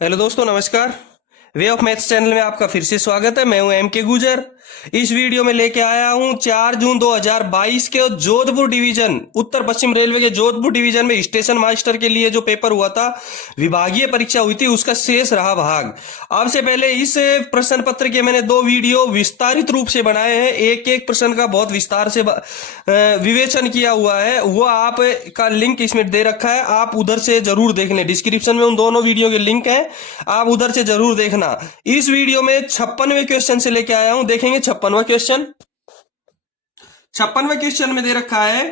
Hello दोस्तों, नमस्कार। Way of maths channel में आपका फिर से स्वागत है। मैं हूं एम के गुजर। इस वीडियो में लेके आया हूं 4 जून 2022 के जोधपुर डिवीजन, उत्तर पश्चिम रेलवे के जोधपुर डिवीजन में स्टेशन मास्टर के लिए जो पेपर हुआ था, विभागीय परीक्षा हुई थी, उसका शेष रहा भाग। अब से पहले इस प्रश्न पत्र के मैंने 2 वीडियो विस्तारित रूप से बनाए हैं। एक एक प्रश्न का बहुत विस्तार से विवेचन किया हुआ है। वो आप का लिंक इसमें दे रखा है, आप उधर से जरूर देख लें। डिस्क्रिप्शन में उन दोनों वीडियो के लिंक हैं, आप उधर से जरूर देखना। इस वीडियो में 56वें क्वेश्चन से लेके आया हूं। देखेंगे 56वां क्वेश्चन। 56वें क्वेश्चन में दे रखा है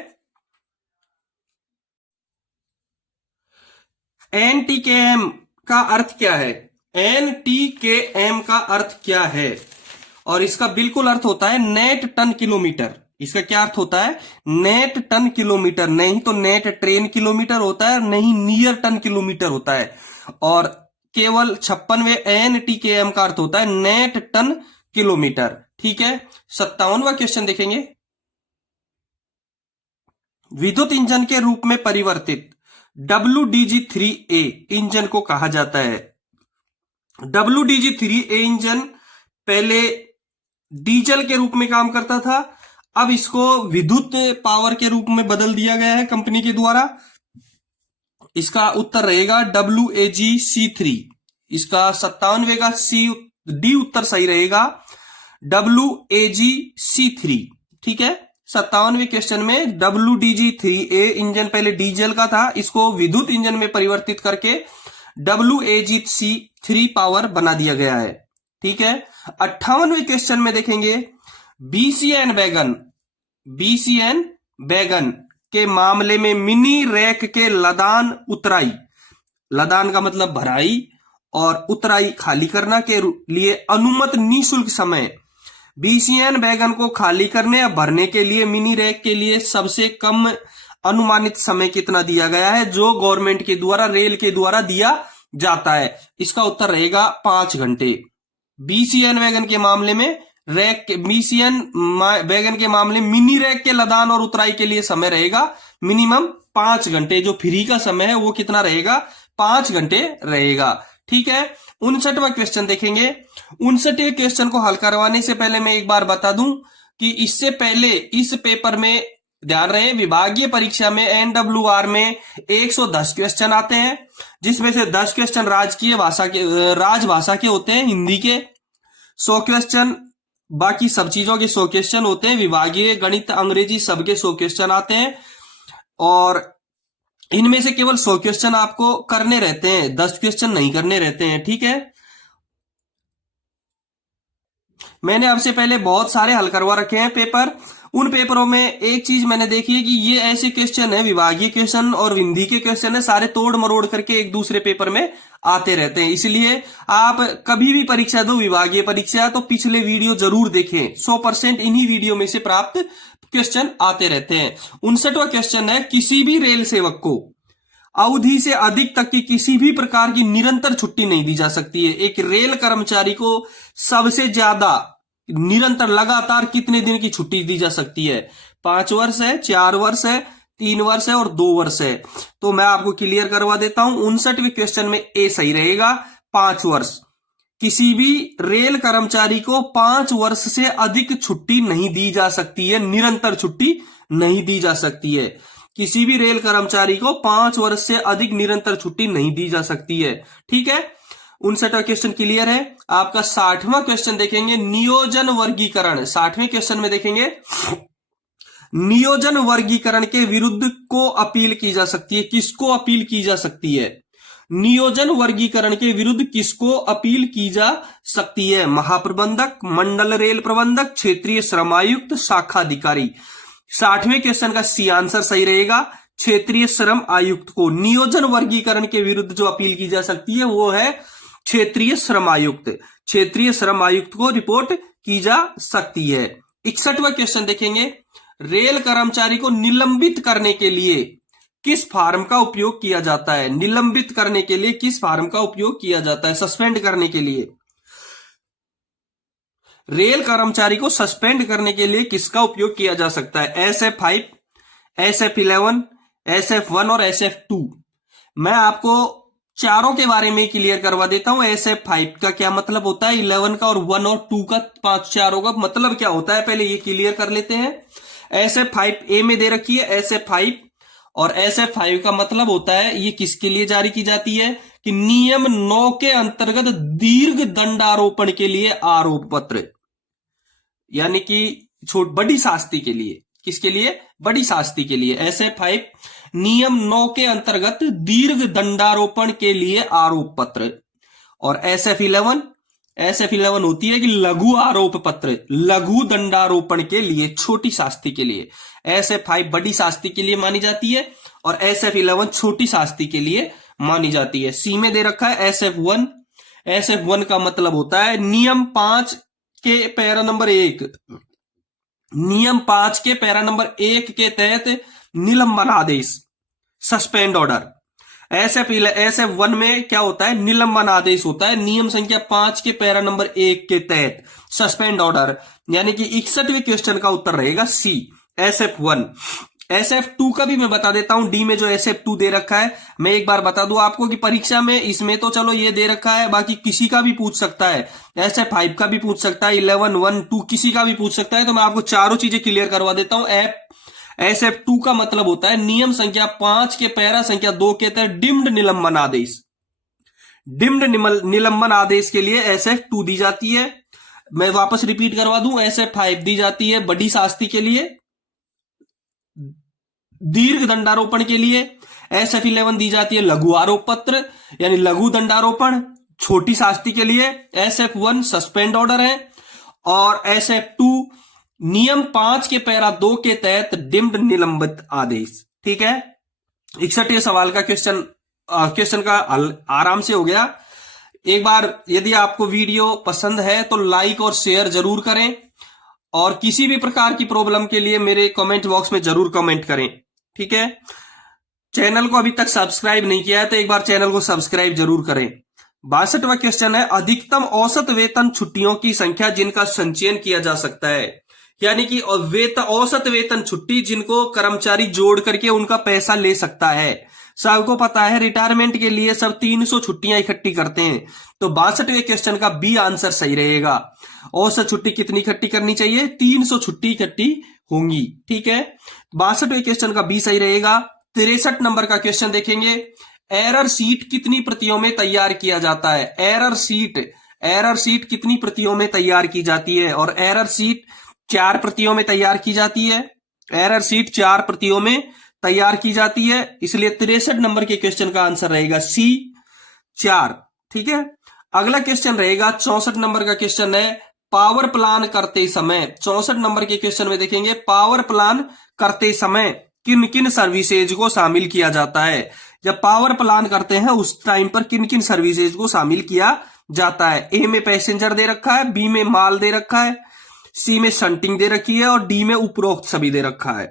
एनटीकेएम का अर्थ क्या है। एनटीकेएम का अर्थ क्या है? और इसका बिल्कुल अर्थ होता है नेट टन किलोमीटर। इसका क्या अर्थ होता है? Net ton kilometre. नहीं तो नेट ट्रेन किलोमीटर होता है, नहीं नियर टन किलोमीटर होता है। और केवल 56वें एनटीकेएम का अर्थ होता है नेट टन किलोमीटर। ठीक है। 57वां क्वेश्चन देखेंगे। विद्युत इंजन के रूप में परिवर्तित WDG3A इंजन को कहा जाता है। WDG3A इंजन पहले डीजल के रूप में काम करता था, अब इसको विद्युत पावर के रूप में बदल दिया गया है कंपनी के द्वारा। इसका उत्तर रहेगा WAG-C3। इसका 57वें का डी उत्तर सही रहेगा, WAG-C3। ठीक है। 57वें क्वेश्चन में WDG3A इंजन पहले डीजल का था, इसको विद्युत इंजन में परिवर्तित करके WAG-C3 पावर बना दिया गया है। ठीक है। 58वें क्वेश्चन में देखेंगे BCN बैगन के मामले में मिनी रैक के लदान उतराई, लदान का मतलब भराई और उतराई खाली करना के लिए अनुमत निःशुल्क समय। BCN बैगन को खाली करने या भरने के लिए मिनी रैक के लिए सबसे कम अनुमानित समय कितना दिया गया है, जो गवर्नमेंट के द्वारा, रेल के द्वारा दिया जाता है? इसका उत्तर रहेगा 5 घंटे। BCN वैगन के मामले में BCN वैगन के मामले मिनी रैक के लदान और उतराई के लिए समय रहेगा मिनिमम 5 घंटे। जो फ्री का समय है वो कितना रहेगा? 5 घंटे रहेगा। ठीक है। 59वां क्वेश्चन देखेंगे। 59वें क्वेश्चन को हल करवाने से पहले मैं एक बार बता दूं कि इससे पहले इस पेपर में ध्यान रहे, विभागीय परीक्षा में NWR में 110 क्वेश्चन आते हैं, जिसमें से 10 क्वेश्चन राजभाषा के होते हैं, हिंदी के। 100 क्वेश्चन बाकी सब चीजों के 100 क्वेश्चन होते हैं। विभागीय गणित, अंग्रेजी सबके 100 क्वेश्चन आते हैं, और इनमें से केवल 100 क्वेश्चन आपको करने रहते हैं, 10 क्वेश्चन नहीं करने रहते हैं। ठीक है। मैंने आपसे पहले बहुत सारे हल करवा रखे हैं पेपर। उन पेपरों में एक चीज मैंने देखी है कि ये ऐसे क्वेश्चन है, विभागीय क्वेश्चन और हिंदी के क्वेश्चन है, सारे तोड़ मरोड़ करके एक दूसरे पेपर में आते रहते हैं। इसलिए आप कभी भी परीक्षा दो, विभागीय परीक्षा, तो पिछले वीडियो जरूर देखें। 100% इन्हीं वीडियो में से प्राप्त क्वेश्चन आते रहते हैं। 59वां क्वेश्चन है, किसी भी रेल सेवक को अवधि से अधिक तक की किसी भी प्रकार की निरंतर छुट्टी नहीं दी जा सकती है। एक रेल कर्मचारी को सबसे ज्यादा निरंतर लगातार कितने दिन की छुट्टी दी जा सकती है? 5 वर्ष है, 4 वर्ष है, 3 वर्ष है और 2 वर्ष है। तो मैं आपको क्लियर करवा देता हूं। 59वें क्वेश्चन में ए सही रहेगा, 5 वर्ष। किसी भी रेल कर्मचारी को 5 वर्ष से अधिक छुट्टी नहीं दी जा सकती है, निरंतर छुट्टी नहीं दी जा सकती है। किसी भी रेल कर्मचारी को 5 वर्ष से अधिक निरंतर छुट्टी नहीं दी जा सकती है। ठीक है। 59वां क्वेश्चन क्लियर है। आपका 60वां क्वेश्चन देखेंगे, नियोजन वर्गीकरण। 60वें क्वेश्चन में देखेंगे, नियोजन वर्गीकरण के विरुद्ध को अपील की जा सकती है। किसको अपील की जा सकती है? नियोजन वर्गीकरण के विरुद्ध किसको अपील की जा सकती है? महाप्रबंधक, मंडल रेल प्रबंधक, क्षेत्रीय श्रम आयुक्त, शाखा अधिकारी। 60वें क्वेश्चन का सी आंसर सही रहेगा, क्षेत्रीय श्रम आयुक्त को। नियोजन वर्गीकरण के विरुद्ध जो अपील की जा सकती है वो है क्षेत्रीय श्रम आयुक्त। क्षेत्रीय श्रम आयुक्त को रिपोर्ट की जा सकती है। 61वां क्वेश्चन देखेंगे, रेल कर्मचारी को निलंबित करने के लिए किस फॉर्म का उपयोग किया जाता है? निलंबित करने के लिए किस फॉर्म का उपयोग किया जाता है? सस्पेंड करने के लिए, रेल कर्मचारी को सस्पेंड करने के लिए किसका उपयोग किया जा सकता है? SF5, SF11, SF1 और SF2। मैं आपको चारों के बारे में क्लियर करवा देता हूं। SF5 का क्या मतलब होता है, 11 का और 1 और 2 का, 5 चारों का मतलब क्या होता है, पहले ये क्लियर कर लेते हैं। SF5 ए में दे रखी है SF5, और SF5 का मतलब होता है ये किसके लिए जारी की जाती है कि नियम 9 के अंतर्गत दीर्घ दंडारोपण के लिए आरोप पत्र, यानी कि बड़ी शास्ति के लिए, किसके लिए, बड़ी शास्ति के लिए। SF5 नियम 9 के अंतर्गत दीर्घ दंडारोपण के लिए आरोप पत्र। और SF11 होती है कि लघु आरोप पत्र, लघु दंडारोपण के लिए, छोटी शास्ति के लिए। SF5 बड़ी शास्ति के लिए मानी जाती है और SF11 छोटी शास्ति के लिए मानी जाती है। सी में दे रखा है SF1 का मतलब होता है नियम 5 के पैरा नंबर 1, नियम 5 के पैरा नंबर 1 के तहत निलंबन आदेश, सस्पेंड ऑर्डर। SF1 में क्या होता है, निलंबन आदेश होता है नियम संख्या 5 के पैरा नंबर 1 के तहत, सस्पेंड ऑर्डर, यानी कि 61वें क्वेश्चन का उत्तर रहेगा सी, SF1। SF2 का भी मैं बता देता हूं, डी में जो SF2 दे रखा है, मैं एक बार बता दूं आपको कि परीक्षा में इसमें तो चलो ये दे रखा है, बाकी किसी का भी पूछ सकता है, SF5 का भी पूछ सकता है, 11, 1, 2 किसी का भी पूछ सकता है। तो मैं आपको चारों चीजें क्लियर करवा देता हूं। SF2 का मतलब होता है नियम संख्या 5 के पैरा संख्या 2 के तहत डिम्ड निलंबन आदेश, डिम्ड निलंबन आदेश के लिए SF2 दी जाती है। मैं वापस रिपीट करवा दूं, SF5 दी जाती है बड़ी शास्ति के लिए, दीर्घ दंडारोपण के लिए। SF11 दी जाती है लघु आरोप पत्र यानी लघु दंडारोपण, छोटी शास्ति के लिए। SF1 सस्पेंड ऑर्डर है और SF2 नियम 5 के पैरा 2 के तहत डिम्ड निलंबित आदेश। ठीक है, 61वें सवाल का क्वेश्चन का हल आराम से हो गया। एक बार यदि आपको वीडियो पसंद है तो लाइक और शेयर जरूर करें, और किसी भी प्रकार की प्रॉब्लम के लिए मेरे कमेंट बॉक्स में जरूर कमेंट करें। ठीक है, चैनल को अभी तक सब्सक्राइब नहीं किया है तो एक बार चैनल को सब्सक्राइब जरूर करें। 62वां क्वेश्चन है, अधिकतम औसत वेतन छुट्टियों की संख्या जिनका संचयन किया जा सकता है, यानी कि औसत वेतन छुट्टी जिनको कर्मचारी जोड़ करके उनका पैसा ले सकता है। सबको पता है रिटायरमेंट के लिए सब 300 छुट्टियां इकट्ठी करते हैं, तो 62वें क्वेश्चन का बी आंसर सही रहेगा। औसत छुट्टी कितनी इकट्ठी करनी चाहिए, 300 छुट्टी इकट्ठी होंगी। ठीक है, 62वें क्वेश्चन का बी सही रहेगा। 63 नंबर का क्वेश्चन देखेंगे, एरर सीट कितनी प्रतियों में तैयार किया जाता है। एरर सीट कितनी प्रतियों में तैयार की जाती है, और एरर सीट 4 प्रतियों में तैयार की जाती है। एरर सीट 4 प्रतियों में तैयार की जाती है, इसलिए 63 नंबर के क्वेश्चन का आंसर रहेगा सी, 4। ठीक है, अगला क्वेश्चन रहेगा 64 नंबर का क्वेश्चन है, पावर प्लान करते समय। 64 नंबर के क्वेश्चन में देखेंगे पावर प्लान करते समय किन किन सर्विसेज को शामिल किया जाता है। जब पावर प्लान करते हैं उस टाइम पर किन किन सर्विसेज को शामिल किया जाता है। ए में पैसेंजर दे रखा है, बी में माल दे रखा है, सी में शंटिंग दे रखी है, और डी में उपरोक्त सभी दे रखा है।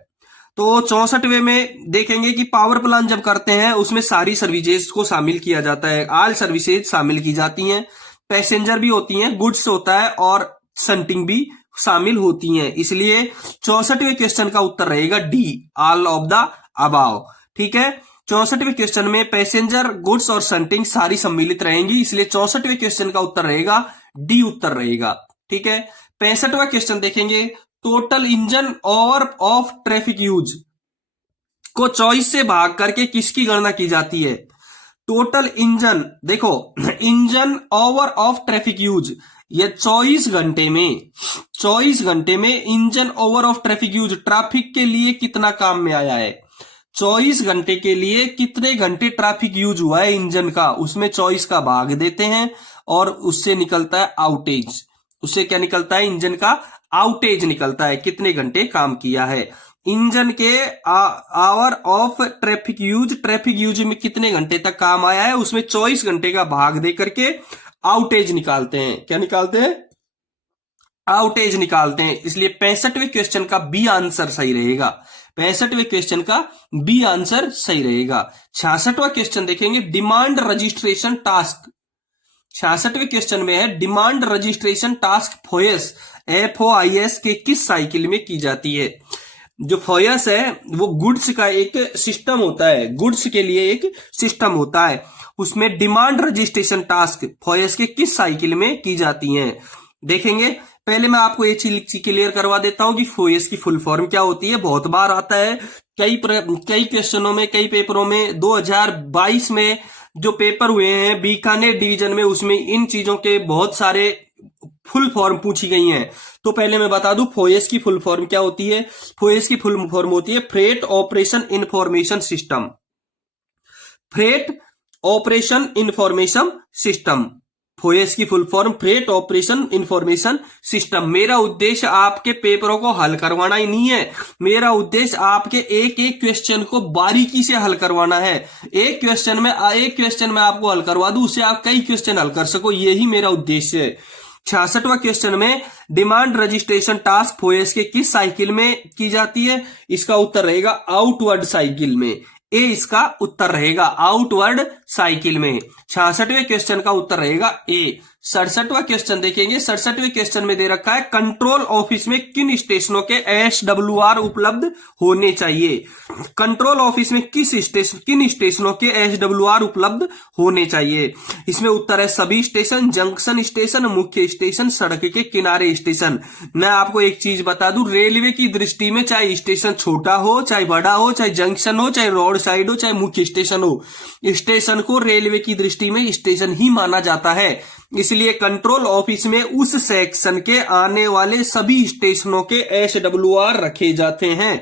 तो 64वें में देखेंगे कि पावर प्लान जब करते हैं उसमें सारी सर्विसेज को शामिल किया जाता है, ऑल सर्विसेज शामिल की जाती हैं, पैसेंजर भी होती हैं, गुड्स होता है, और शंटिंग भी शामिल होती हैं। इसलिए 64वें क्वेश्चन का उत्तर रहेगा D, all of the above. ठीक है, 64वें क्वेश्चन में पैसेंजर, गुड्स और शंटिंग सारी सम्मिलित रहेंगी, इसलिए 64वें क्वेश्चन का उत्तर रहेगा डी, उत्तर रहेगा। ठीक है, 65वां क्वेश्चन देखेंगे, total engine over of traffic use को 24 से भाग करके किसकी गणना की जाती है। टोटल इंजन, देखो engine over of traffic use, ये 24 घंटे में engine over of traffic use, traffic के लिए कितना काम में आया है। 24 घंटे के लिए कितने घंटे ट्रैफिक यूज हुआ है इंजन का, उसमें 24 का भाग देते हैं और उससे निकलता है आउटेज। उससे क्या निकलता है, इंजन का आउटेज निकलता है, कितने घंटे काम किया है। इंजन के आवर ऑफ ट्रैफिक यूज में कितने घंटे तक काम आया है, उसमें 24 घंटे का भाग दे करके आउटेज निकालते हैं। क्या निकालते हैं, आउटेज निकालते हैं। इसलिए 65वें क्वेश्चन का बी आंसर सही रहेगा। 65वें क्वेश्चन का बी आंसर सही रहेगा। 66वां क्वेश्चन देखेंगे, डिमांड रजिस्ट्रेशन टास्क। 66वें क्वेश्चन में है, डिमांड रजिस्ट्रेशन टास्क फोयस, FOIS के किस साइकिल में की जाती है। जो फोयस है वो गुड्स का एक सिस्टम होता है, गुड्स के लिए एक सिस्टम होता है, उसमें डिमांड रजिस्ट्रेशन टास्क फॉयस के किस साइकिल में की जाती हैं? देखेंगे। पहले मैं आपको ये चीज क्लियर करवा देता हूं कि फॉयस की फुल फॉर्म क्या होती है। बहुत बार आता है कई क्वेश्चनों में, कई पेपरों में। 2022 में जो पेपर हुए हैं बीकानेर डिवीजन में, उसमें इन चीजों के बहुत सारे फुल फॉर्म पूछी गई हैं। तो पहले मैं बता दूं फॉयस की फुल फॉर्म क्या होती है। फॉयस की फुल फॉर्म होती है freight operation information system. Freight operation information system, FOIS की full form freight operation information system. मेरा उद्देश्य आपके पेपरों को हल करवाना ही नहीं है, मेरा उद्देश्य आपके एक एक क्वेश्चन को बारीकी से हल करवाना है। एक क्वेश्चन में आपको हल करवा दूं, उससे आप कई क्वेश्चन हल कर सको, यही मेरा उद्देश्य है। 66वां क्वेश्चन में डिमांड रजिस्ट्रेशन टास्क फॉयस के किस साइकिल में की जाती है? इसका उत्तर रहेगा आउटवर्ड साइकिल में। ए इसका उत्तर रहेगा, आउटवर्ड साइकिल में। 66वें क्वेश्चन का उत्तर रहेगा ए। 67वां क्वेश्चन देखेंगे। 67वें क्वेश्चन में दे रखा है कंट्रोल ऑफिस में किन स्टेशनों के एसडब्ल्यूआर उपलब्ध होने चाहिए? कंट्रोल ऑफिस में किन स्टेशनों के एसडब्ल्यूआर उपलब्ध होने चाहिए? इसमें उत्तर है सभी स्टेशन, जंक्शन स्टेशन, मुख्य स्टेशन, सड़क के किनारे स्टेशन। मैं आपको एक चीज बता दूं, रेलवे की दृष्टि में चाहे स्टेशन छोटा हो, चाहे बड़ा हो, चाहे जंक्शन हो, चाहे रोड साइड हो, चाहे मुख्य स्टेशन हो, स्टेशन को रेलवे की दृष्टि में स्टेशन ही माना जाता है। इसलिए कंट्रोल ऑफिस में उस सेक्शन के आने वाले सभी स्टेशनों के एसडब्ल्यूआर रखे जाते हैं।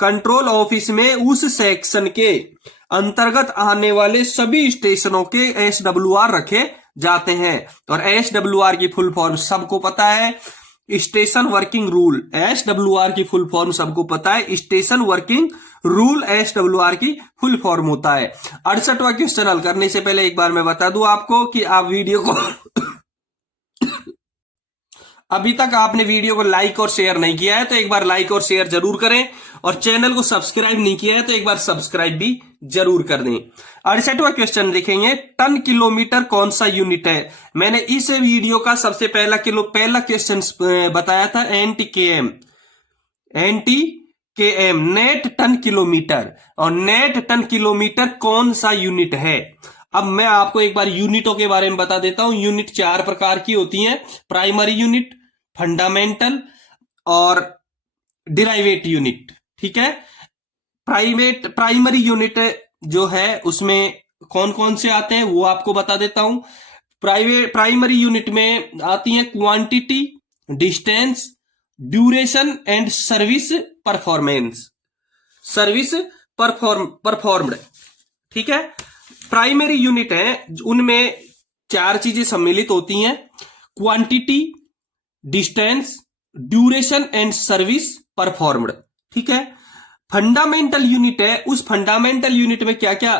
कंट्रोल ऑफिस में उस सेक्शन के अंतर्गत आने वाले सभी स्टेशनों के एसडब्ल्यूआर रखे जाते हैं। और एसडब्ल्यूआर की फुल फॉर्म सबको पता है, स्टेशन वर्किंग रूल। एसडब्ल्यूआर की फुल फॉर्म सबको पता है, स्टेशन वर्किंग रूल एसडब्ल्यूआर की फुल फॉर्म होता है। 68वां क्वेश्चन हल करने से पहले एक बार मैं बता दूं आपको कि आप वीडियो को अभी तक आपने वीडियो को लाइक और शेयर नहीं किया है तो एक बार लाइक और शेयर जरूर करें, और चैनल को सब्सक्राइब नहीं किया है तो एक बार सब्सक्राइब भी जरूर कर दें। 68वां क्वेश्चन देखेंगे, टन किलोमीटर कौन सा यूनिट है? मैंने इस वीडियो का सबसे पहला क्वेश्चन बताया था NTKM, नेट टन किलोमीटर। और नेट टन किलोमीटर कौन सा यूनिट है? अब मैं आपको एक बार यूनिटों के बारे में बता देता हूं। यूनिट 4 प्रकार की होती हैं, प्राइमरी यूनिट, फंडामेंटल और डिराइवेट यूनिट। ठीक है, प्राइमरी यूनिट जो है उसमें कौन कौन से आते हैं वो आपको बता देता हूं। प्राइमरी यूनिट में आती हैं quantity, distance, duration and service performance, service performed. ठीक है, प्राइमरी यूनिट है उनमें 4 चीजें सम्मिलित होती हैं, quantity, distance, duration and service performed. ठीक है, फंडामेंटल यूनिट है, उस फंडामेंटल यूनिट में क्या क्या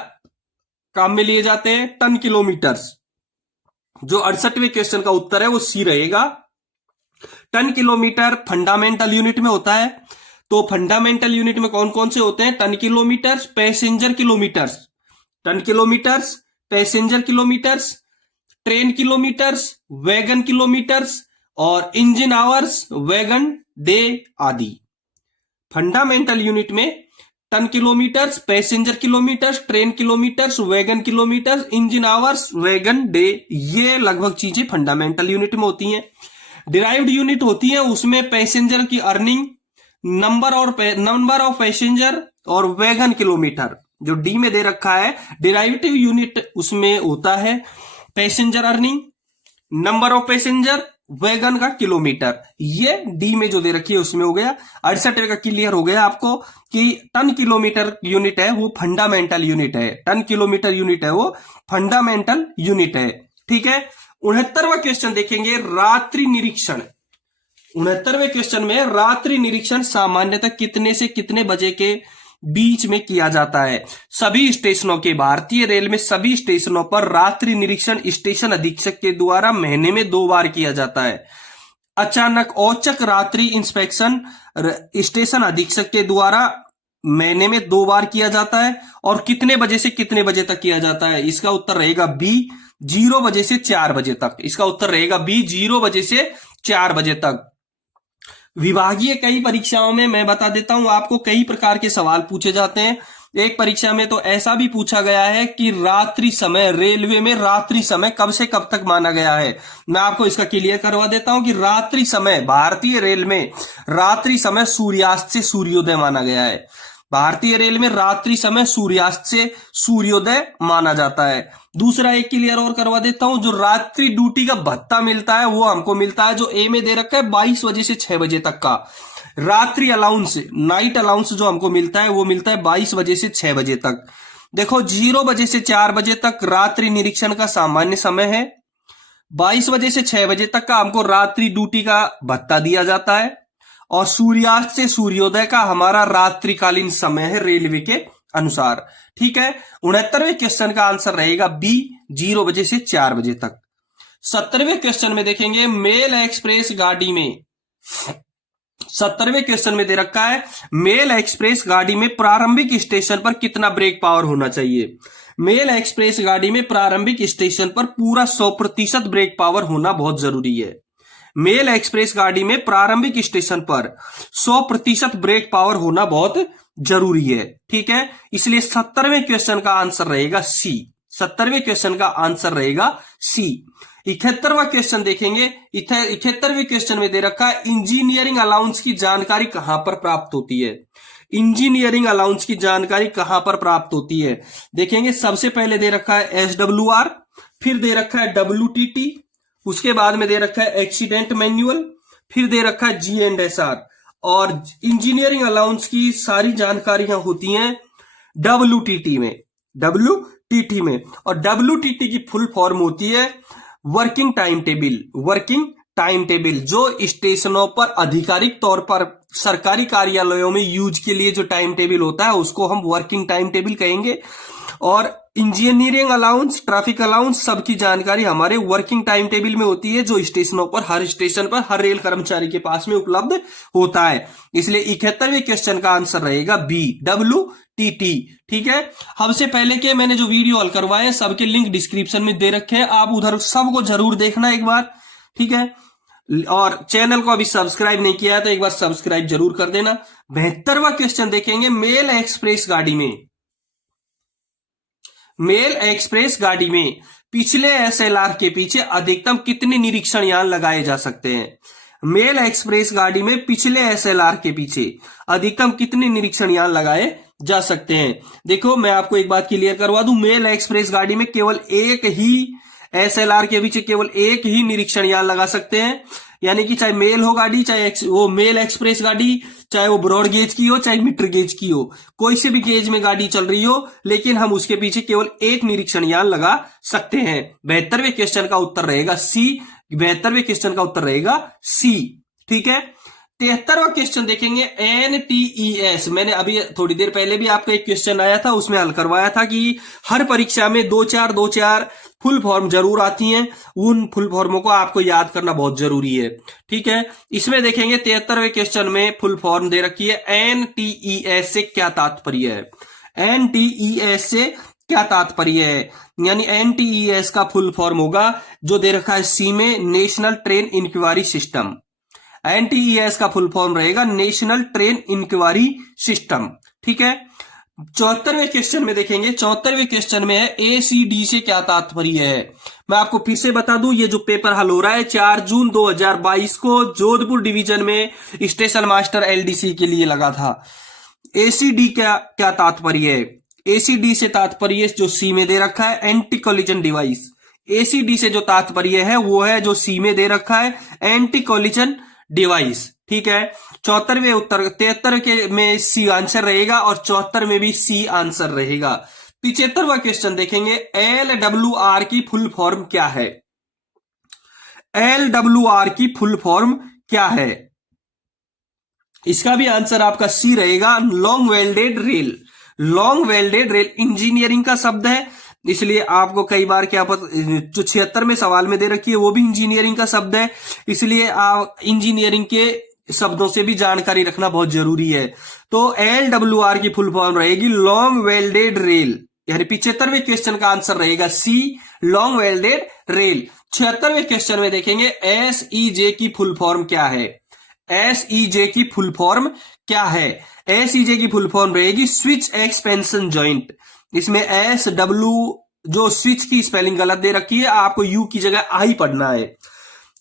काम में लिए जाते हैं? Ton kilometres. जो 68वें क्वेश्चन का उत्तर है वो सी रहेगा। टन किलोमीटर फंडामेंटल यूनिट में होता है। तो फंडामेंटल यूनिट में कौन कौन से होते हैं? Ton kilometres, passenger kilometres, ton kilometres, passenger kilometres, train kilometres, wagon kilometres और इंजन आवर्स, वैगन डे आदि। फंडामेंटल यूनिट में ton kilometres, passenger kilometres, train kilometres, wagon kilometres, engine hours, wagon day, ये लगभग चीजें फंडामेंटल यूनिट में होती हैं। Derived unit होती है, उसमें पैसेंजर की अर्निंग, नंबर ऑफ पैसेंजर और वैगन किलोमीटर जो डी में दे रखा है। डिराइवेटिव यूनिट उसमें होता है passenger earning, number of passenger, wagon का किलोमीटर। ये डी में जो दे रखी है उसमें हो गया। 68 का क्लियर हो गया आपको कि टन किलोमीटर यूनिट है वो फंडामेंटल यूनिट है, टन किलोमीटर यूनिट है वो फंडामेंटल यूनिट है। ठीक है, 69वां क्वेश्चन देखेंगे, रात्रि निरीक्षण। 69वें क्वेश्चन में रात्रि निरीक्षण सामान्यतः कितने से कितने बजे के बीच में किया जाता है? सभी स्टेशनों के, भारतीय रेल में सभी स्टेशनों पर रात्रि निरीक्षण स्टेशन अधीक्षक के द्वारा महीने में 2 बार किया जाता है। अचानक औचक रात्रि इंस्पेक्शन स्टेशन अधीक्षक के द्वारा महीने में 2 बार किया जाता है। और कितने बजे से कितने बजे तक किया जाता है? इसका उत्तर रहेगा बी, 0 बजे से 4 बजे तक। इसका उत्तर रहेगा बी, 0 बजे से 4 बजे तक। विभागीय कई परीक्षाओं में मैं बता देता हूं आपको, कई प्रकार के सवाल पूछे जाते हैं। एक परीक्षा में तो ऐसा भी पूछा गया है कि रात्रि समय, रेलवे में रात्रि समय कब से कब तक माना गया है। मैं आपको इसका क्लियर करवा देता हूं कि रात्रि समय, भारतीय रेल में रात्रि समय सूर्यास्त से सूर्योदय माना गया है। भारतीय रेल में रात्रि समय सूर्यास्त से सूर्योदय माना जाता है। दूसरा एक क्लियर और करवा देता हूं, जो रात्रि ड्यूटी का भत्ता मिलता है वो हमको मिलता है, जो ए में दे रखा है 22 बजे से 6 बजे तक का रात्रि अलाउंस, नाइट अलाउंस जो हमको मिलता है वो मिलता है 22 बजे से 6 बजे तक। देखो 0 बजे से 4 बजे तक रात्रि निरीक्षण का सामान्य समय है, 22 बजे से 6 बजे तक का हमको रात्रि ड्यूटी का भत्ता दिया जाता है, और सूर्यास्त से सूर्योदय का हमारा रात्रिकालीन समय है रेलवे के अनुसार। ठीक है, 69वें क्वेश्चन का आंसर रहेगा बी, 0 बजे से 4 बजे तक। 70वें क्वेश्चन में देखेंगे, मेल एक्सप्रेस गाड़ी में, 70वें क्वेश्चन में दे रखा है मेल एक्सप्रेस गाड़ी में प्रारंभिक स्टेशन पर कितना ब्रेक पावर होना चाहिए। मेल एक्सप्रेस गाड़ी में प्रारंभिक स्टेशन पर पूरा 100% ब्रेक पावर होना बहुत जरूरी है। मेल एक्सप्रेस गाड़ी में प्रारंभिक स्टेशन पर 100% ब्रेक पावर होना बहुत जरूरी है। ठीक है, इसलिए 70वें क्वेश्चन का आंसर रहेगा सी। 70वें क्वेश्चन का आंसर रहेगा सी। 71वां क्वेश्चन देखेंगे, 71वें क्वेश्चन में दे रखा है इंजीनियरिंग अलाउंस की जानकारी कहां पर प्राप्त होती है। इंजीनियरिंग अलाउंस की जानकारी कहां पर प्राप्त होती है, देखेंगे सबसे पहले दे रखा है SWR, फिर दे रखा है WTT, उसके बाद में दे रखा है एक्सीडेंट मैन्युअल, फिर दे रखा है G&SR। और इंजीनियरिंग अलाउंस की सारी जानकारियां होती हैं WTT में, WTT में। और WTT की फुल फॉर्म होती है working time table. Working time table जो स्टेशनों पर आधिकारिक तौर पर सरकारी कार्यालयों में यूज के लिए जो टाइम टेबल होता है उसको हम वर्किंग टाइम टेबल कहेंगे। और इंजीनियरिंग अलाउंस, ट्रैफिक अलाउंस सबकी जानकारी हमारे वर्किंग टाइम टेबल में होती है, जो स्टेशनों पर, हर स्टेशन पर हर रेल कर्मचारी के पास में उपलब्ध होता है। इसलिए 71वें क्वेश्चन का आंसर रहेगा बी, WTT। ठीक है, हमसे पहले के मैंने जो वीडियो हल करवाए सबके लिंक डिस्क्रिप्शन में दे रखे हैं, आप उधर सबको जरूर देखना एक बार। ठीक है, और चैनल को अभी सब्सक्राइब नहीं किया है तो एक बार सब्सक्राइब जरूर कर देना। 72वां क्वेश्चन देखेंगे, मेल एक्सप्रेस गाड़ी में, मेल एक्सप्रेस गाड़ी में पिछले SLR के पीछे अधिकतम कितने निरीक्षण यान लगाए जा सकते हैं। मेल एक्सप्रेस गाड़ी में पिछले SLR के पीछे अधिकतम कितने निरीक्षण यान लगाए जा सकते हैं। देखो मैं आपको एक बात क्लियर करवा दूं, मेल एक्सप्रेस गाड़ी में केवल एक ही SLR के पीछे केवल एक ही निरीक्षण यान लगा सकते हैं। यानी कि चाहे मेल हो गाड़ी, चाहे वो मेल एक्सप्रेस गाड़ी, चाहे वो ब्रॉड गेज की हो, चाहे मीटर गेज की हो, कोई से भी गेज में गाड़ी चल रही हो, लेकिन हम उसके पीछे केवल एक निरीक्षण यान लगा सकते हैं। 72वें क्वेश्चन का उत्तर रहेगा सी। 72वें क्वेश्चन का उत्तर रहेगा सी। ठीक है, 73वां क्वेश्चन देखेंगे, NTES। मैंने अभी थोड़ी देर पहले भी आपका एक क्वेश्चन आया था, उसमें हल करवाया था कि हर परीक्षा में 2-4 फुल फॉर्म जरूर आती हैं, उन फुल फॉर्मों को आपको याद करना बहुत जरूरी है। ठीक है, इसमें देखेंगे 73वें क्वेश्चन में फुल फॉर्म दे रखी है, NTES से क्या तात्पर्य है। NTES से क्या तात्पर्य है, यानी NTES का फुल फॉर्म होगा जो दे रखा है सी में, national train enquiry system. NTES का फुल फॉर्म रहेगा नेशनल ट्रेन इंक्वायरी सिस्टम। ठीक है, 74वें क्वेश्चन में देखेंगे, 74वें क्वेश्चन में है ACD से क्या तात्पर्य है। मैं आपको फिर से बता दूं, ये जो पेपर हल हो रहा है 4 जून 2022 को जोधपुर डिवीजन में स्टेशन मास्टर LDC के लिए लगा था। ACD क्या तात्पर्य है। ACD से तात्पर्य जो सी में दे रखा है, एंटी कोलिजन डिवाइस। ACD से जो तात्पर्य है वो है जो सी में दे रखा है, एंटी कोलिजन डिवाइस। ठीक है, 74वें उत्तर, 73 के में सी आंसर रहेगा और 74 में भी सी आंसर रहेगा। 75वां क्वेश्चन देखेंगे, LWR की फुल फॉर्म क्या है। LWR की फुल फॉर्म क्या है, इसका भी आंसर आपका सी रहेगा, long welded rail. Long welded rail engineering का शब्द है, इसलिए आपको कई बार क्या पता, जो 76 में सवाल में दे रखी है वो भी इंजीनियरिंग का शब्द है, इसलिए आप इंजीनियरिंग के शब्दों से भी जानकारी रखना बहुत जरूरी है। तो LWR की फुल फॉर्म रहेगी लॉन्ग वेल्डेड रेल, यानी 75वें क्वेश्चन का आंसर रहेगा सी, लॉन्ग वेल्डेड रेल। 76वें क्वेश्चन में देखेंगे, SEJ की फुल फॉर्म क्या है। SEJ की फुल फॉर्म क्या है? SEJ की फुल फॉर्म रहेगी स्विच एक्सपेंशन जॉइंट। इसमें SW जो स्विच की स्पेलिंग गलत दे रखी है, आपको यू की जगह आई पढ़ना है।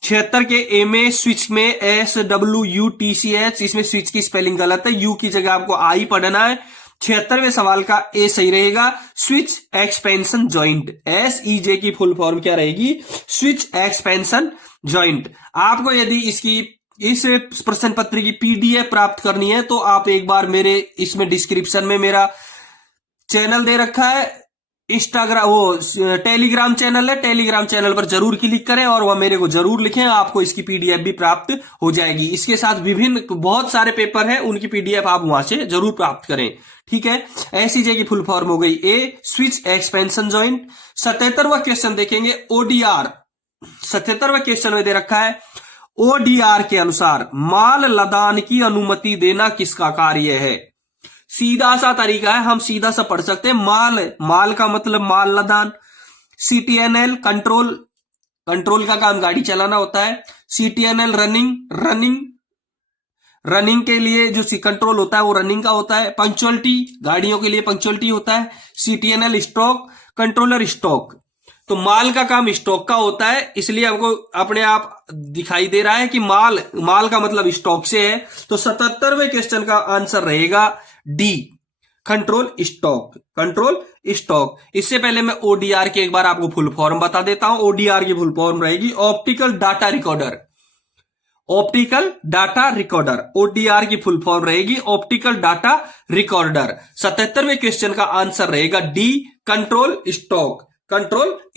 76 के ए में स्विच में SWUTCH, इसमें स्विच की स्पेलिंग गलत है, यू की जगह आपको आई पढ़ना है। 76वें सवाल का ए सही रहेगा, स्विच एक्सपेंशन जॉइंट। SEJ की फुल फॉर्म क्या रहेगी? Switch expansion joint. आपको यदि इस प्रश्न पत्र की PDF प्राप्त करनी है तो आप एक बार मेरे इसमें डिस्क्रिप्शन में मेरा चैनल दे रखा है, इंस्टाग्राम वो टेलीग्राम चैनल है, टेलीग्राम चैनल पर जरूर क्लिक करें और वह मेरे को जरूर लिखें, आपको इसकी PDF भी प्राप्त हो जाएगी। इसके साथ विभिन्न बहुत सारे पेपर हैं, उनकी PDF आप वहां से जरूर प्राप्त करें। ठीक है, SEJ की फुल फॉर्म हो गई ए, स्विच एक्सपेंशन जॉइंट। 77वां क्वेश्चन देखेंगे, ODR। 77वां क्वेश्चन में दे रखा है, ODR के अनुसार माल लदान की अनुमति देना किसका कार्य है? सीधा सा तरीका है, हम सीधा सा पढ़ सकते हैं। माल का मतलब माल लदान। CTNL कंट्रोल का काम गाड़ी चलाना होता है। CTNL रनिंग के लिए जो कंट्रोल होता है वो रनिंग का होता है। पंक्चुअलिटी, गाड़ियों के लिए पंक्चुअलिटी होता है। CTNL stock, controller stock. तो माल का काम स्टॉक का होता है, इसलिए हमको अपने आप दिखाई दे रहा है कि माल का मतलब स्टॉक से है। तो 77वें क्वेश्चन का आंसर रहेगा डी, कंट्रोल स्टॉक। इससे पहले मैं ODR की एक बार आपको फुल फॉर्म बता देता हूं। ODR की फुल फॉर्म रहेगी ऑप्टिकल डाटा रिकॉर्डर। ODR की फुल फॉर्म रहेगी ऑप्टिकल डाटा रिकॉर्डर। 77वें क्वेश्चन का आंसर रहेगा डी, कंट्रोल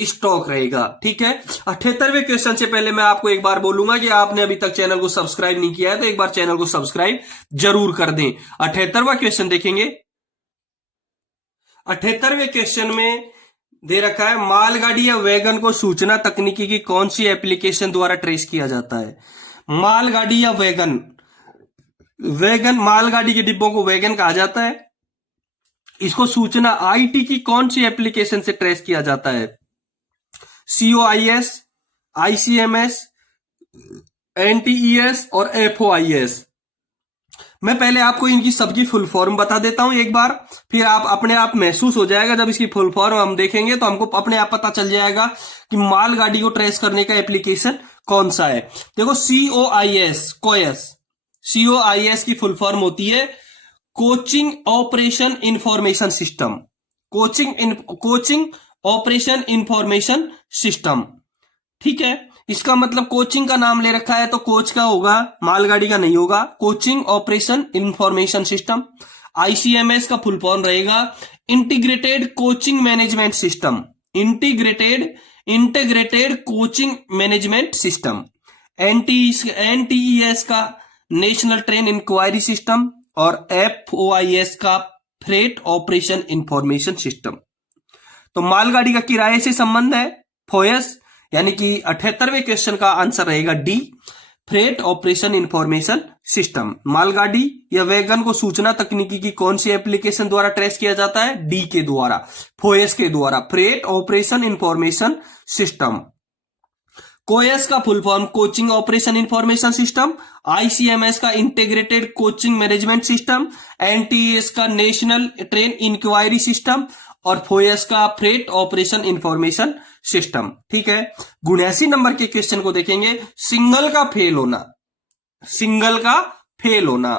स्टॉक रहेगा। ठीक है, 78वें क्वेश्चन से पहले मैं आपको एक बार बोलूंगा कि आपने अभी तक चैनल को सब्सक्राइब नहीं किया है तो एक बार चैनल को सब्सक्राइब जरूर कर दें। 78वां क्वेश्चन देखेंगे। 78वें क्वेश्चन में दे रखा है, मालगाड़ी या वैगन को सूचना तकनीकी की कौन सी एप्लीकेशन द्वारा ट्रेस किया जाता है? मालगाड़ी या वैगन, मालगाड़ी के डिब्बों को वैगन कहा जाता है। इसको सूचना IT की कौन सी एप्लीकेशन से ट्रेस किया जाता है? COIS, ICMS, NTES और FOIS। मैं पहले आपको इनकी सबकी फुल फॉर्म बता देता हूं एक बार, फिर आप अपने आप महसूस हो जाएगा, जब इसकी फुल फॉर्म हम देखेंगे तो हमको अपने आप पता चल जाएगा कि मालगाड़ी को ट्रेस करने का एप्लीकेशन कौन सा है। देखो, COIS की फुल फॉर्म होती है coaching operation information system. Coaching operation information system. ठीक है, इसका मतलब कोचिंग का नाम ले रखा है तो कोच का होगा, मालगाड़ी का नहीं होगा। Coaching operation information system. ICMS का फुल फॉर्म रहेगा integrated coaching management system. Integrated coaching management system. NTES का नेशनल ट्रेन इंक्वायरी सिस्टम और FOIS का फ्रेट ऑपरेशन इंफॉर्मेशन सिस्टम। तो मालगाड़ी का किराए से संबंध है, FOIS, यानी कि 78वें क्वेश्चन का आंसर रहेगा D, freight operation information system. मालगाड़ी या वैगन को सूचना तकनीकी की कौन सी एप्लीकेशन द्वारा ट्रेस किया जाता है? डी के द्वारा, FOIS के द्वारा, फ्रेट ऑपरेशन इंफॉर्मेशन सिस्टम। कोएस का full form coaching operation information system. ICMS का integrated coaching management system. NTES का नेशनल ट्रेन इंक्वायरी सिस्टम और FOIS का फ्रेट ऑपरेशन इंफॉर्मेशन सिस्टम। ठीक है, 79 नंबर के क्वेश्चन को देखेंगे। सिग्नल का फेल होना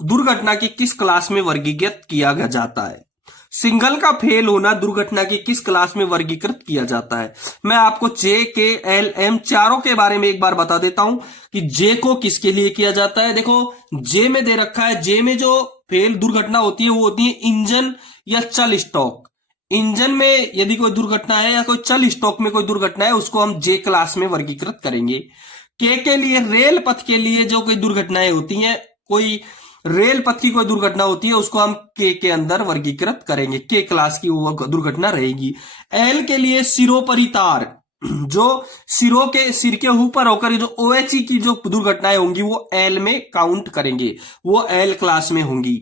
दुर्घटना की किस क्लास में वर्गीकृत किया जाता है? सिग्नल का फेल होना दुर्घटना की किस क्लास में वर्गीकृत किया जाता है? मैं आपको J, K, L, M चारों के बारे में एक बार बता देता हूं कि J को किसके लिए किया जाता है। देखो, J में दे रखा है, J में जो फेल दुर्घटना होती है वो होती है इंजन या चल स्टॉक। इंजन में यदि कोई दुर्घटना है या कोई चल स्टॉक में कोई दुर्घटना है, उसको हम J क्लास में वर्गीकृत करेंगे। K के लिए रेल पथ के लिए जो कोई दुर्घटनाएं होती हैं, कोई रेल पथ की कोई दुर्घटना होती है, उसको हम के अंदर वर्गीकृत करेंगे, के क्लास की वो दुर्घटना रहेगी। एल के लिए सिरोपरि तार, जो सिर के ऊपर होकर जो OHE की जो दुर्घटनाएं होंगी वो एल में काउंट करेंगे, वो एल क्लास में होंगी।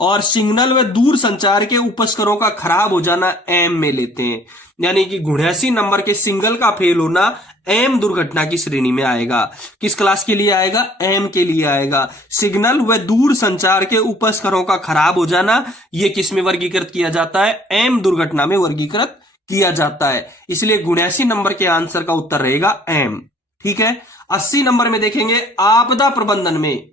और सिग्नल व दूर संचार के उपकरणों का खराब हो जाना एम में लेते हैं, यानी कि 79 नंबर के सिग्नल का फेल होना एम दुर्घटना की श्रेणी में आएगा। किस क्लास के लिए आएगा? एम के लिए आएगा। सिग्नल व दूर संचार के उपकरणों का खराब हो जाना, यह किस में वर्गीकृत किया जाता है? एम दुर्घटना में वर्गीकृत किया जाता है। इसलिए 79 नंबर के आंसर का उत्तर रहेगा एम। ठीक है। 80 नंबर में देखेंगे, आपदा प्रबंधन में,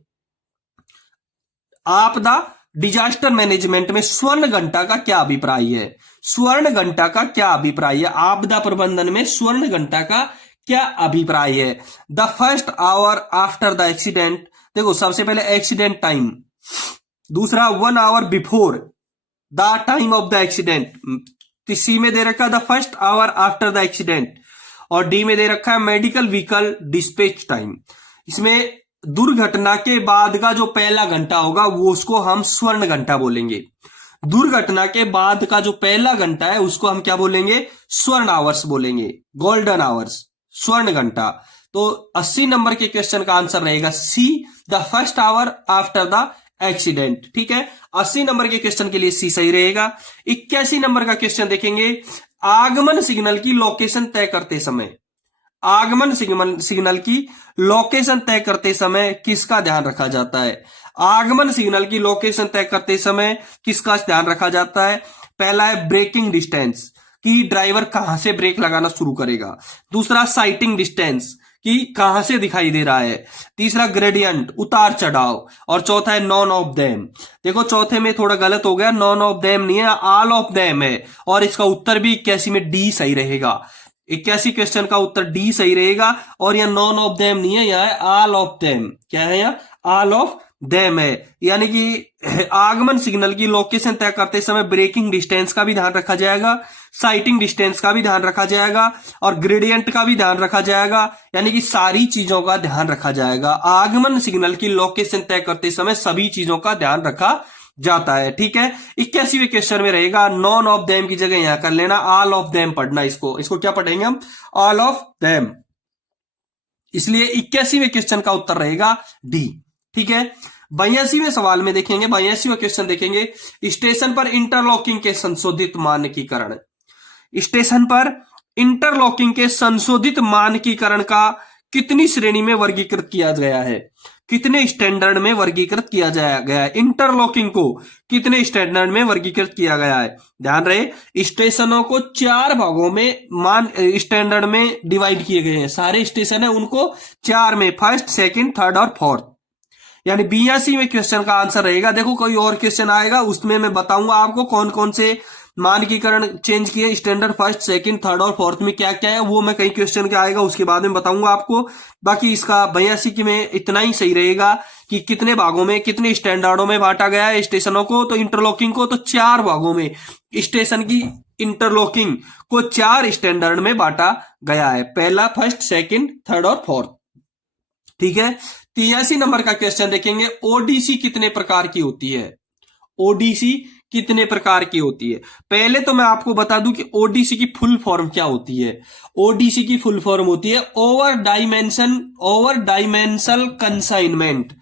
आपदा डिजास्टर मैनेजमेंट में स्वर्ण घंटा का क्या अभिप्राय है? स्वर्ण घंटा का क्या अभिप्राय है? आपदा प्रबंधन में स्वर्ण घंटा का क्या अभिप्राय है? The first hour after the accident, देखो सबसे पहले एक्सीडेंट टाइम, दूसरा 1 hour before the time of the accident, C में दे रखा है the first hour after the accident, और डी में दे रखा है मेडिकल व्हीकल डिस्पैच टाइम। इसमें दुर्घटना के बाद का जो पहला घंटा होगा वो उसको हम स्वर्ण घंटा बोलेंगे। दुर्घटना के बाद का जो पहला घंटा है उसको हम क्या बोलेंगे? स्वर्ण आवर्स बोलेंगे, गोल्डन आवर्स, स्वर्ण घंटा। तो 80 नंबर के क्वेश्चन का आंसर रहेगा C, the first hour after the accident. ठीक है। 80 नंबर के क्वेश्चन के लिए सी सही रहेगा। 81 नंबर का क्वेश्चन देखेंगे, आगमन सिग्नल की लोकेशन तय करते समय, आगमन सिग्नल की लोकेशन तय करते समय किसका ध्यान रखा जाता है? आगमन सिग्नल की लोकेशन तय करते समय किसका ध्यान रखा जाता है? पहला है ब्रेकिंग डिस्टेंस, कि ड्राइवर कहां से ब्रेक लगाना शुरू करेगा। दूसरा साइटिंग डिस्टेंस, कि कहां से दिखाई दे रहा है। तीसरा ग्रेडियंट, उतार चढ़ाव, और चौथा है नॉन ऑफ देम। देखो चौथे में थोड़ा गलत हो गया, नॉन ऑफ देम नहीं है, ऑल ऑफ देम है, और इसका उत्तर भी 81 में डी सही रहेगा। 81 क्वेश्चन का उत्तर डी सही रहेगा। और यह नॉन ऑफ देम नहीं है, यह है ऑल ऑफ देम। क्या है यह? ऑल ऑफ देम है। यानी कि आगमन सिग्नल की लोकेशन तय करते समय ब्रेकिंग डिस्टेंस का भी ध्यान रखा जाएगा, साइटिंग डिस्टेंस का भी ध्यान रखा जाएगा, और ग्रेडियंट का भी ध्यान रखा जाएगा। यानी कि सारी चीजों का ध्यान रखा जाएगा। आगमन सिग्नल की लोकेशन तय करते समय सभी चीजों का ध्यान रखा जाता है। ठीक है। 81वें क्वेश्चन में रहेगा, नॉन ऑफ देम की जगह यहां कर लेना ऑल ऑफ देम पढ़ना। इसको क्या पढ़ेंगे हम? All of them. इसलिए 81वें क्वेश्चन का उत्तर रहेगा डी। ठीक है। 82वें सवाल में देखेंगे, 82वां क्वेश्चन देखेंगे, स्टेशन पर इंटरलॉकिंग के संशोधित मानकीकरण, स्टेशन पर इंटरलॉकिंग के संशोधित मानकीकरण का कितनी श्रेणी में वर्गीकृत किया गया है? कितने स्टैंडर्ड में वर्गीकृत किया गया है? इंटरलॉकिंग को कितने स्टैंडर्ड में वर्गीकृत किया गया है? ध्यान रहे, स्टेशनों को 4 भागों में स्टैंडर्ड में डिवाइड किए गए हैं। सारे स्टेशन है उनको 4 में, फर्स्ट, सेकंड, थर्ड और फोर्थ। यानी 82वें क्वेश्चन का आंसर रहेगा। देखो कोई और क्वेश्चन आएगा उसमें मैं बताऊंगा आपको कौन कौन से मानकीकरण चेंज किए, स्टैंडर्ड फर्स्ट, सेकंड, थर्ड और फोर्थ में क्या क्या है, वो मैं कई क्वेश्चन के आएगा उसके बाद में बताऊंगा आपको। बाकी इसका 82 में इतना ही सही रहेगा कि कितने भागों में, कितने स्टैंडर्डों में बांटा गया है स्टेशनों को, तो इंटरलॉकिंग को तो 4 भागों में, स्टेशन की इंटरलॉकिंग को 4 स्टैंडर्ड में बांटा गया है, पहला, फर्स्ट, सेकंड, थर्ड और फोर्थ। ठीक है। 83 नंबर का क्वेश्चन देखेंगे, ओडीसी कितने प्रकार की होती है? ओडीसी कितने प्रकार की होती है? पहले तो मैं आपको बता दूं कि ओडीसी की फुल फॉर्म क्या होती है। ओडीसी की फुल फॉर्म होती है over dimensional consignment,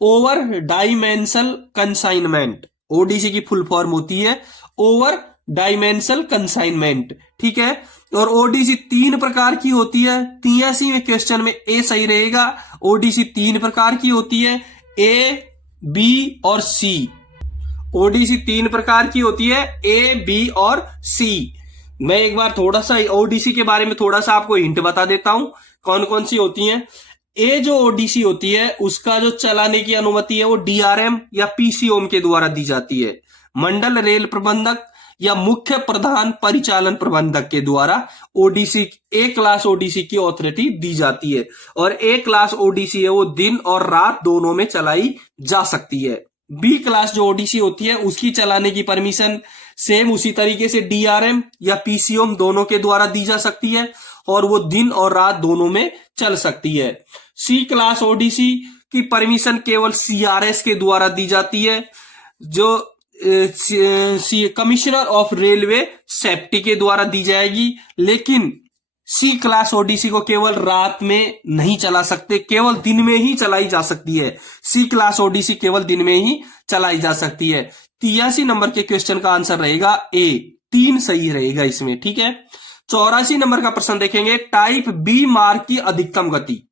over dimensional consignment. ODC की फुल फॉर्म होती है ओवर डायमेंशनल कंसाइनमेंट। ठीक है। और ओडीसी 3 प्रकार की होती है। 83वें क्वेश्चन में ए सही रहेगा। ओडीसी 3 प्रकार की होती है, ए, बी और सी। ओडीसी 3 प्रकार की होती है, ए, बी और सी। मैं एक बार थोड़ा सा ओडीसी के बारे में थोड़ा सा आपको हिंट बता देता हूं कौन कौन सी होती हैं। ए जो ओडीसी होती है उसका जो चलाने की अनुमति है वो डीआरएम या पीसीओम के द्वारा दी जाती है। मंडल रेल प्रबंधक या मुख्य प्रधान परिचालन प्रबंधक के द्वारा ओडीसी, ए क्लास ओडीसी की ऑथोरिटी दी जाती है। और ए क्लास ओडीसी है वो दिन और रात दोनों में चलाई जा सकती है। बी क्लास जो ओडीसी होती है उसकी चलाने की परमिशन सेम उसी तरीके से डीआरएम या पीसीओम दोनों के द्वारा दी जा सकती है और वो दिन और रात दोनों में चल सकती है। सी क्लास ओडीसी की परमिशन केवल सीआरएस के द्वारा दी जाती है, जो कमिश्नर ऑफ रेलवे सेफ्टी के द्वारा दी जाएगी। लेकिन सी क्लास ओडीसी को केवल रात में नहीं चला सकते, केवल दिन में ही चलाई जा सकती है। सी क्लास ओडीसी केवल दिन में ही चलाई जा सकती है। 83 नंबर के क्वेश्चन का आंसर रहेगा ए, 3 सही रहेगा इसमें। ठीक है। 84 नंबर का प्रश्न देखेंगे, टाइप बी मार्ग की अधिकतम गति।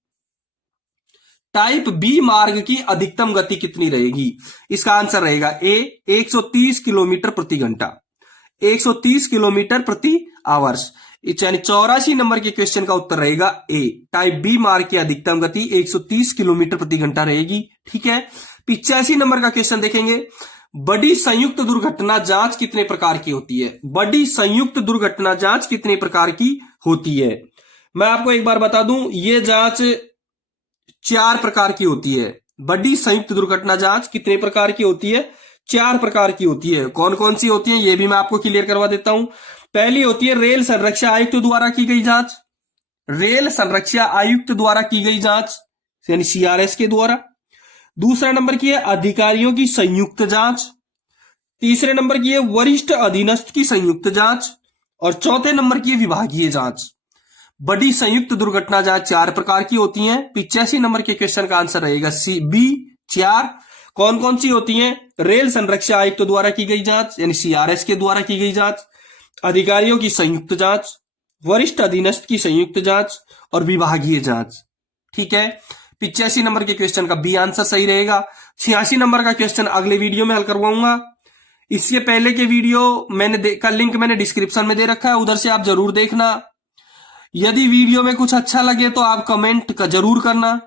टाइप बी मार्ग की अधिकतम गति कितनी रहेगी? इसका आंसर रहेगा ए 130 किलोमीटर प्रति घंटा, 130 किलोमीटर प्रति आवर्स। यानी 84 नंबर के क्वेश्चन का उत्तर रहेगा ए, टाइप बी मार्ग की अधिकतम गति 130 किलोमीटर प्रति घंटा रहेगी। ठीक है। 85 नंबर का क्वेश्चन देखेंगे, बड़ी संयुक्त दुर्घटना जांच कितने प्रकार की होती है? बड़ी संयुक्त दुर्घटना जांच कितने प्रकार की होती है? मैं आपको एक बार बता दूं, यह जांच 4 प्रकार की होती है। बड़ी संयुक्त दुर्घटना जांच कितने प्रकार की होती है? 4 प्रकार की होती है। कौन कौन सी होती है यह भी मैं आपको क्लियर करवा देता हूं। पहली होती है रेल संरक्षा आयुक्त द्वारा की गई जांच, रेल संरक्षा आयुक्त द्वारा की गई जांच यानी सीआरएस के द्वारा। दूसरा नंबर की है अधिकारियों की संयुक्त जांच। तीसरे नंबर की है वरिष्ठ अधीनस्थ की संयुक्त जांच। और चौथे नंबर की है विभागीय जांच। बड़ी संयुक्त दुर्घटना जांच 4 प्रकार की होती हैं। 85 नंबर के क्वेश्चन का आंसर रहेगा सी बी 4। कौन कौन सी होती हैं? रेल संरक्षा आयुक्त द्वारा की गई जांच यानी सीआरएस के द्वारा की गई जांच, अधिकारियों की संयुक्त जांच, वरिष्ठ अधीनस्थ की संयुक्त जांच और विभागीय जांच। ठीक है। 85 नंबर के क्वेश्चन का बी आंसर सही रहेगा। 86 नंबर का क्वेश्चन अगले वीडियो में हल करवाऊंगा। इसके पहले के वीडियो का लिंक मैंने डिस्क्रिप्शन में दे रखा है, उधर से आप जरूर देखना। यदि वीडियो में कुछ अच्छा लगे तो आप कमेंट का जरूर करना।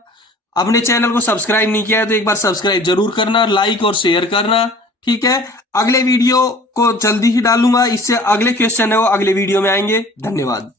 अपने चैनल को सब्सक्राइब नहीं किया है तो एक बार सब्सक्राइब जरूर करना, लाइक और शेयर करना। ठीक है। अगले वीडियो को जल्दी ही डालूंगा, इससे अगले क्वेश्चन है वो अगले वीडियो में आएंगे। धन्यवाद।